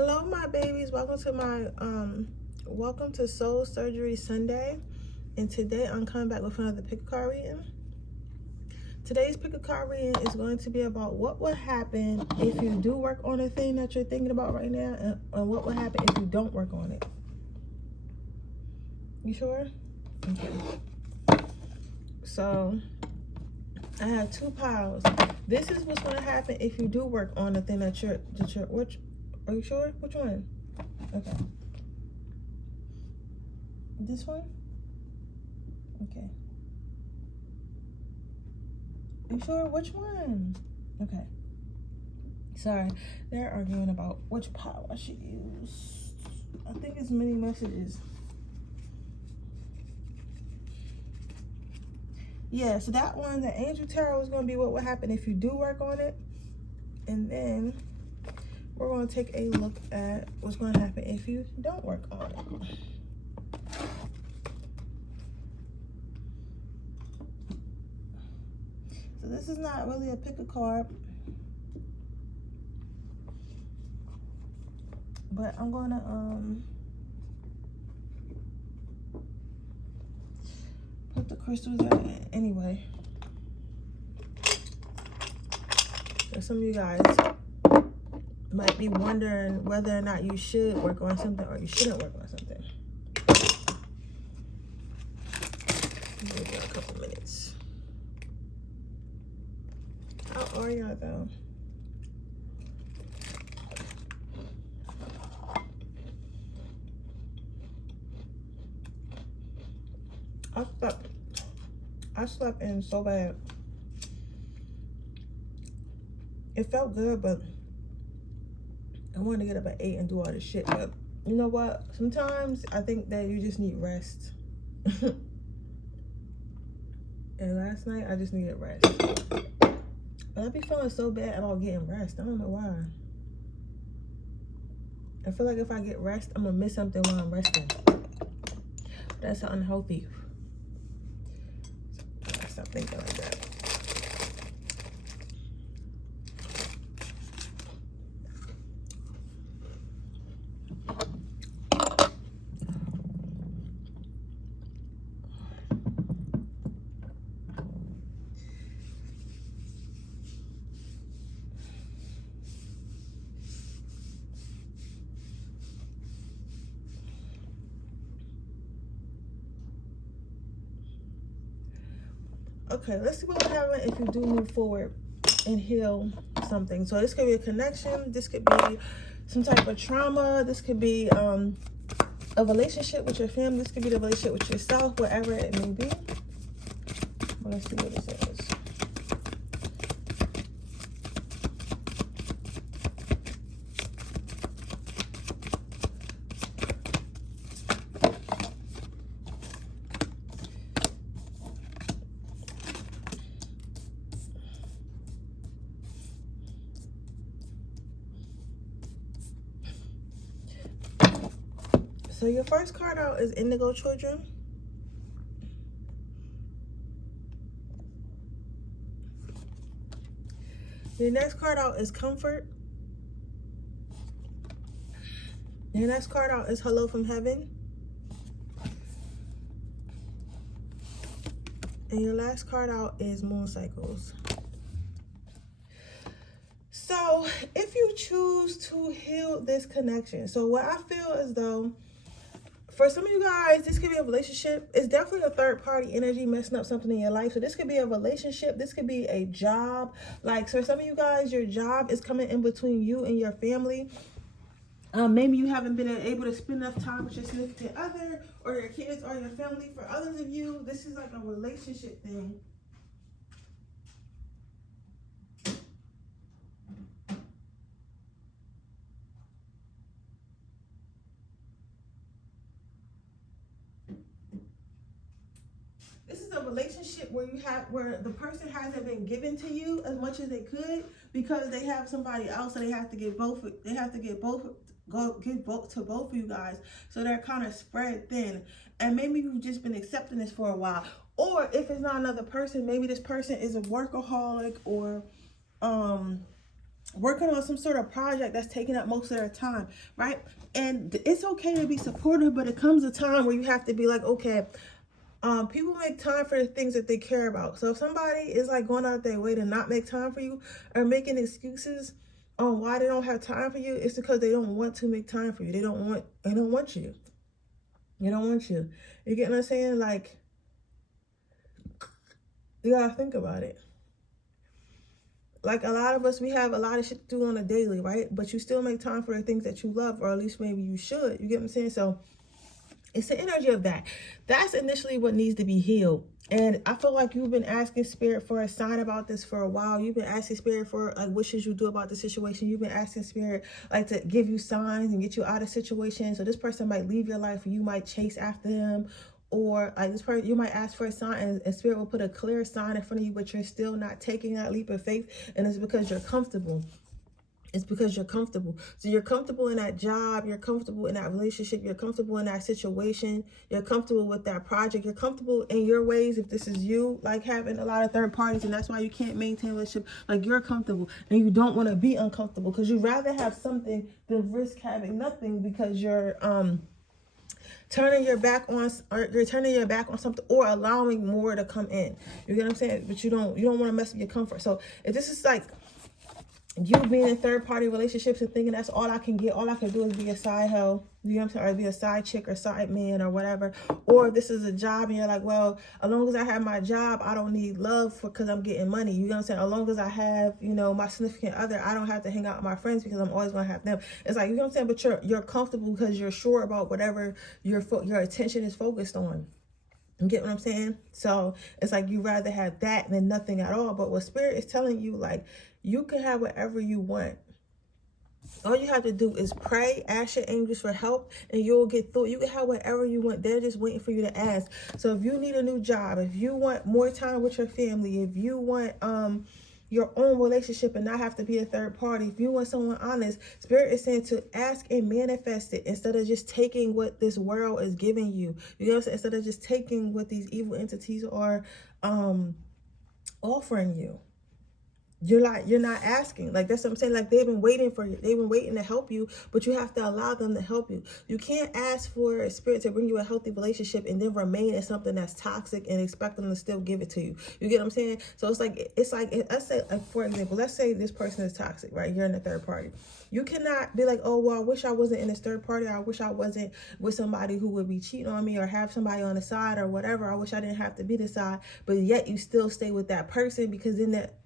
Hello my babies, welcome to Soul Surgery Sunday, and today I'm coming back with another pick a card reading. Today's pick a card reading is going to be about what would happen if you do work on a thing that you're thinking about right now, and what would happen if you don't work on it. You sure? Okay. So I have two piles. This is what's going to happen if you do work on the thing that you're which, are you sure? Which one? Okay. This one? Okay. You sure? Which one? Okay. Sorry. They're arguing about which pile I should use. I think it's many messages. Yeah, so that one, the Angel Tarot, is going to be what would happen if you do work on it. And then we're going to take a look at what's going to happen if you don't work on it. So this is not really a pick a card, but I'm going to put the crystals in it anyway. So some of you guys might be wondering whether or not you should work on something or you shouldn't work on something. Give it a couple minutes. How are y'all though? I slept in so bad. It felt good, but I wanted to get up at 8 and do all this shit. But you know what? Sometimes I think that you just need rest. And last night I just needed rest. But I be feeling so bad about getting rest. I don't know why. I feel like if I get rest, I'm gonna miss something while I'm resting. That's unhealthy. So I gotta stop thinking like that. Okay, let's see what will happen if you do move forward and heal something. So this could be a connection. This could be some type of trauma. This could be a relationship with your family. This could be the relationship with yourself, whatever it may be. Well, let's see what it says. So your first card out is Indigo Children. Your next card out is Comfort. Your next card out is Hello from Heaven. And your last card out is Moon Cycles. So if you choose to heal this connection, so what I feel as though, for some of you guys, this could be a relationship. It's definitely a third party energy messing up something in your life. So this could be a relationship. This could be a job. Like, so some of you guys, your job is coming in between you and your family. Maybe you haven't been able to spend enough time with your significant other or your kids or your family. For others of you, this is like a relationship thing. This is a relationship where the person hasn't been given to you as much as they could because they have somebody else, and they have to give both to both of you guys. So they're kind of spread thin. And maybe you've just been accepting this for a while. Or if it's not another person, maybe this person is a workaholic, or working on some sort of project that's taking up most of their time, right? And it's okay to be supportive, but it comes a time where you have to be like, okay, people make time for the things that they care about. So if somebody is like going out their way to not make time for you or making excuses on why they don't have time for you, it's because they don't want to make time for you. They don't want you. They don't want you. You get what I'm saying? Like, you gotta think about it. Like, a lot of us, we have a lot of shit to do on a daily, right? But you still make time for the things that you love, or at least maybe you should. You get what I'm saying? So it's the energy of that. That's initially what needs to be healed. And I feel like you've been asking Spirit for a sign about this for a while. You've been asking Spirit for, like, what should you do about the situation? You've been asking Spirit, like, to give you signs and get you out of situations. So this person might leave your life, or you might chase after them. Or, like, this person, you might ask for a sign, and Spirit will put a clear sign in front of you, but you're still not taking that leap of faith. And it's because you're comfortable. It's because you're comfortable. So you're comfortable in that job. You're comfortable in that relationship. You're comfortable in that situation. You're comfortable with that project. You're comfortable in your ways. If this is you, like, having a lot of third parties, and that's why you can't maintain a relationship. Like, you're comfortable, and you don't want to be uncomfortable, because you'd rather have something than risk having nothing, because you're turning your back on, or you're turning your back on something, or allowing more to come in. You get what I'm saying? But you don't want to mess with your comfort. So if this is like you being in third-party relationships and thinking that's all I can get, all I can do is be a side hoe, you know what I'm saying, or be a side chick or side man or whatever, or if this is a job and you're like, well, as long as I have my job, I don't need love because I'm getting money, you know what I'm saying, as long as I have, you know, my significant other, I don't have to hang out with my friends because I'm always going to have them. It's like, you know what I'm saying, but you're comfortable because you're sure about whatever your attention is focused on. You get what I'm saying? So it's like you rather have that than nothing at all. But what Spirit is telling you, like, you can have whatever you want. All you have to do is pray, ask your angels for help, and you'll get through. You can have whatever you want. They're just waiting for you to ask. So if you need a new job, if you want more time with your family, if you want your own relationship and not have to be a third party, if you want someone honest, Spirit is saying to ask and manifest it instead of just taking what this world is giving you. You know what I'm saying? Instead of just taking what these evil entities are offering you. You're not asking. Like, that's what I'm saying. Like, they've been waiting for you. They've been waiting to help you, but you have to allow them to help you. You can't ask for a Spirit to bring you a healthy relationship and then remain in something that's toxic and expect them to still give it to you. You get what I'm saying? So it's like let's say, like, for example, let's say this person is toxic, right? You're in a third party. You cannot be like, oh, well, I wish I wasn't in this third party. I wish I wasn't with somebody who would be cheating on me or have somebody on the side or whatever. I wish I didn't have to be the side, but yet you still stay with that person, because then that,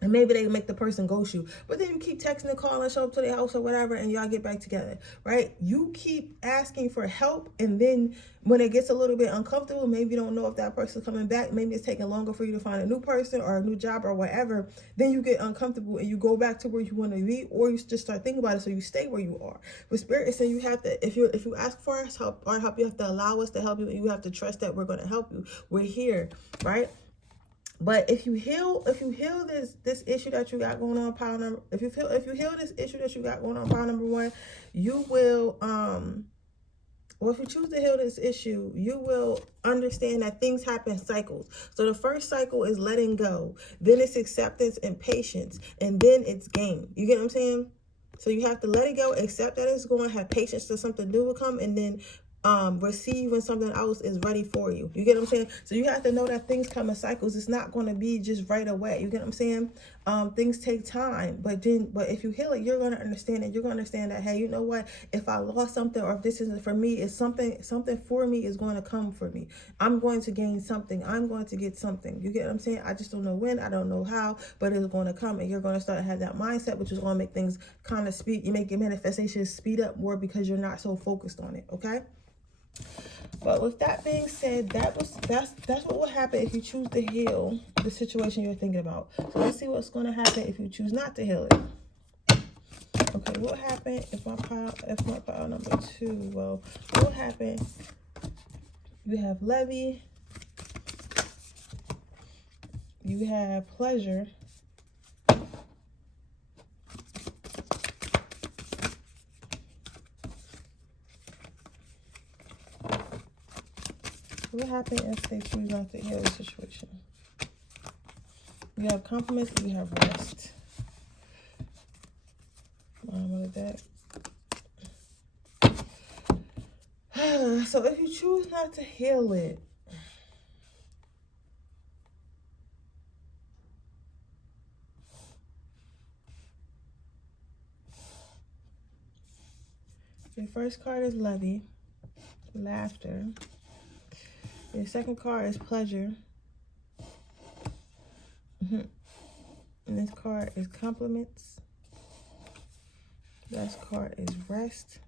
and maybe they make the person ghost you, but then you keep texting and calling, show up to their house or whatever, and y'all get back together, right? You keep asking for help, and then when it gets a little bit uncomfortable, maybe you don't know if that person's coming back, maybe it's taking longer for you to find a new person or a new job or whatever, then you get uncomfortable and you go back to where you want to be, or you just start thinking about it, so you stay where you are. But Spirit is saying you have to, if you ask for us help, our help, you have to allow us to help you, and you have to trust that we're going to help you. We're here, right? But if you heal this issue that you got going on, pile number, if you heal this issue that you got going on, pile number one, you will or if you choose to heal this issue, you will understand that things happen cycles. So the first cycle is letting go, then it's acceptance and patience, and then it's gain. You get what I'm saying? So you have to let it go, accept that it's going, have patience till something new will come, and then receive when something else is ready for you. You get what I'm saying? So you have to know that things come in cycles. It's not going to be just right away. You get what I'm saying? Things take time, but if you heal it, you're going to understand it. You're going to understand that, hey, you know what? If I lost something, or if this isn't for me, it's something for me is going to come for me. I'm going to gain something. I'm going to get something. You get what I'm saying? I just don't know when. I don't know how, but it's going to come, and you're going to start to have that mindset, which is going to make things kind of speed. You make your manifestations speed up more because you're not so focused on it. Okay. But with that being said, that's what will happen if you choose to heal the situation you're thinking about. So let's see what's going to happen if you choose not to heal it. Okay, what happened if my pile number two? Well, what will happen? You have levy. You have pleasure. What happened if they choose not to heal the situation? You have compliments, you have rest. So if you choose not to heal it, your first card is levy, laughter. Your second card is pleasure. And this card is compliments. Last card is rest.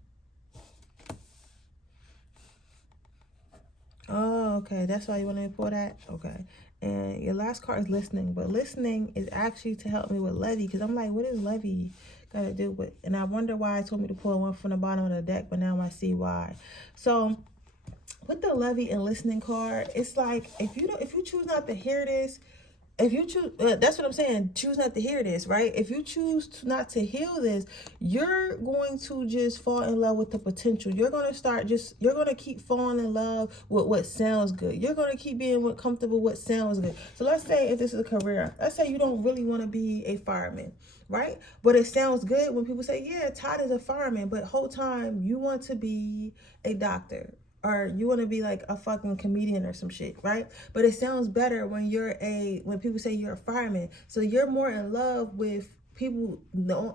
Oh, okay. That's why you want to pull that? Okay. And your last card is listening. But listening is actually to help me with levy. Because I'm like, what is levy got to do with? And I wonder why I told me to pull one from the bottom of the deck. But now I see why. So with the levy and listening card, it's like if you choose not to hear this, if you choose, that's what I'm saying, choose not to hear this, right? If you choose not to heal this, you're going to just fall in love with the potential. You're going to keep falling in love with what sounds good. You're going to keep being comfortable with what sounds good. So let's say if this is a career, let's say you don't really want to be a fireman, right? But it sounds good when people say, yeah, Todd is a fireman, but whole time you want to be a doctor, or you want to be like a fucking comedian or some shit, right? But it sounds better when when people say you're a fireman. So you're more in love with people knowing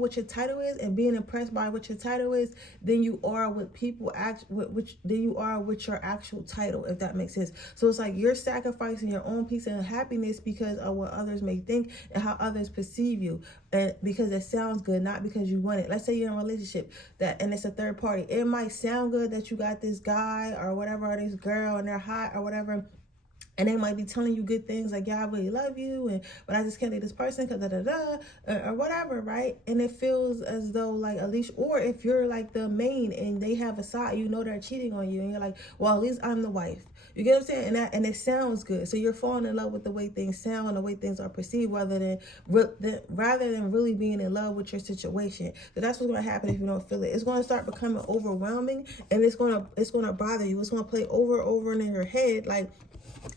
what your title is and being impressed by what your title is than you are with people than you are with your actual title, if that makes sense. So it's like you're sacrificing your own peace and happiness because of what others may think and how others perceive you, and because it sounds good, not because you want it. Let's say you're in a relationship and it's a third party. It might sound good that you got this guy or whatever, or this girl, and they're hot or whatever, and they might be telling you good things like, yeah, I really love you, but I just can't date this person because or whatever, right? And it feels as though like, at least, or if you're like the main and they have a side, they're cheating on you, and you're like, well, at least I'm the wife. You get what I'm saying? And it sounds good. So you're falling in love with the way things sound and the way things are perceived rather than really being in love with your situation. So that's what's going to happen if you don't feel it. It's going to start becoming overwhelming, and it's going to bother you. It's going to play over in your head, like,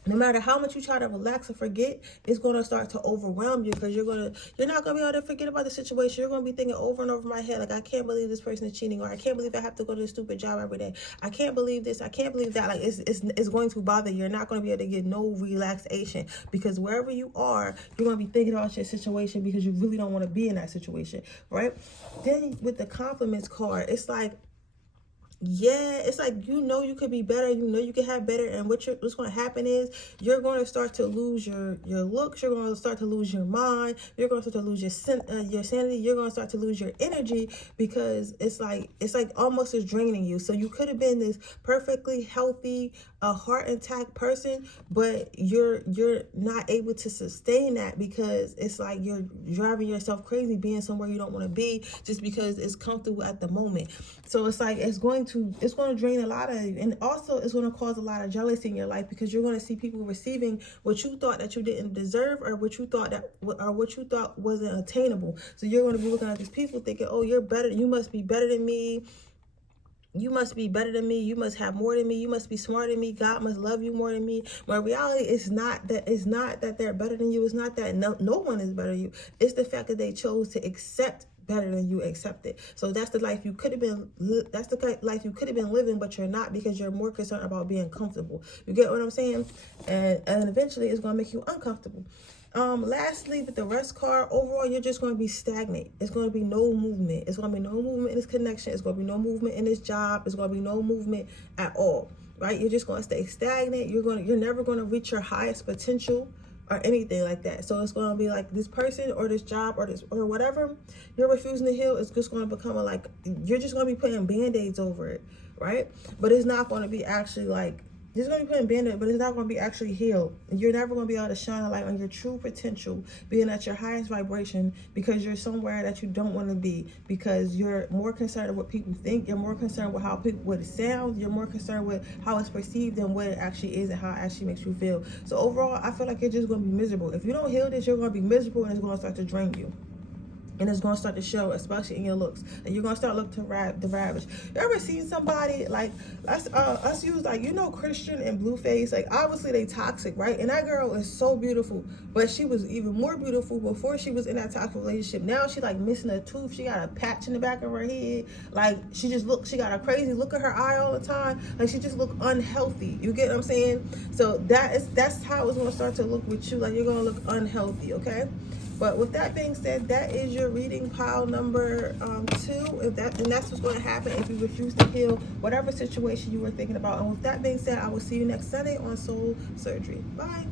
no matter how much you try to relax or forget, it's going to start to overwhelm you, because you're not going to be able to forget about the situation. You're going to be thinking over and over in my head, like, I can't believe this person is cheating, or I can't believe I have to go to this stupid job every day. I can't believe this. I can't believe that. Like, it's going to bother you. You're not going to be able to get no relaxation, because wherever you are, you're going to be thinking about your situation because you really don't want to be in that situation, right? Then with the compliments card, it's like, yeah, it's like, you could be better, you could have better, and what's going to happen is you're going to start to lose your looks, you're going to start to lose your mind, you're going to start to lose your sanity, you're going to start to lose your energy, because it's like almost is draining you. So you could have been this perfectly healthy, heart intact person, but you're not able to sustain that, because it's like you're driving yourself crazy being somewhere you don't want to be just because it's comfortable at the moment. So it's like it's going to drain a lot of you, and also it's going to cause a lot of jealousy in your life, because you're going to see people receiving what you thought that you didn't deserve, or what you thought wasn't attainable. So you're going to be looking at these people thinking, oh, you're better, you must be better than me. You must be better than me. You must have more than me. You must be smarter than me. God must love you more than me. But reality is not that they're better than you. It's not that no one is better than you. It's the fact that they chose to accept better than you accepted. So that's the life you could have been. That's the life you could have been living, but you're not, because you're more concerned about being comfortable. You get what I'm saying? And eventually, it's going to make you uncomfortable. Lastly, with the rest card, overall, you're just going to be stagnant. It's going to be no movement. It's going to be no movement in this connection. It's going to be no movement in this job. It's going to be no movement at all, right? You're just going to stay stagnant. You're never going to reach your highest potential or anything like that. So it's going to be like this person or this job or whatever you're refusing to heal. It's just going to become you're just going to be putting band-aids over it, right? But it's not going to be actually like, it's going to be putting band-aid, but it's not going to be actually healed. You're never going to be able to shine a light on your true potential, being at your highest vibration, because you're somewhere that you don't want to be, because you're more concerned with what people think. You're more concerned with what it sounds. You're more concerned with how it's perceived than what it actually is and how it actually makes you feel. So overall, I feel like you're just going to be miserable. If you don't heal this, you're going to be miserable, and it's going to start to drain you. and it's going to start to show, especially in your looks, and you're going to start looking to ravish. You ever seen somebody like us use, like, you know, Christian and Blueface, like, obviously they toxic, right? And that girl is so beautiful, but she was even more beautiful before she was in that toxic relationship. Now she like missing a tooth, she got a patch in the back of her head, like she got a crazy look at her eye all the time, like she just look unhealthy. You get what I'm saying? So that's how it's going to start to look with you, like you're going to look unhealthy, okay? But with that being said, that is your reading pile number 2. Then that's what's going to happen if you refuse to heal whatever situation you were thinking about. And with that being said, I will see you next Sunday on Soul Surgery. Bye.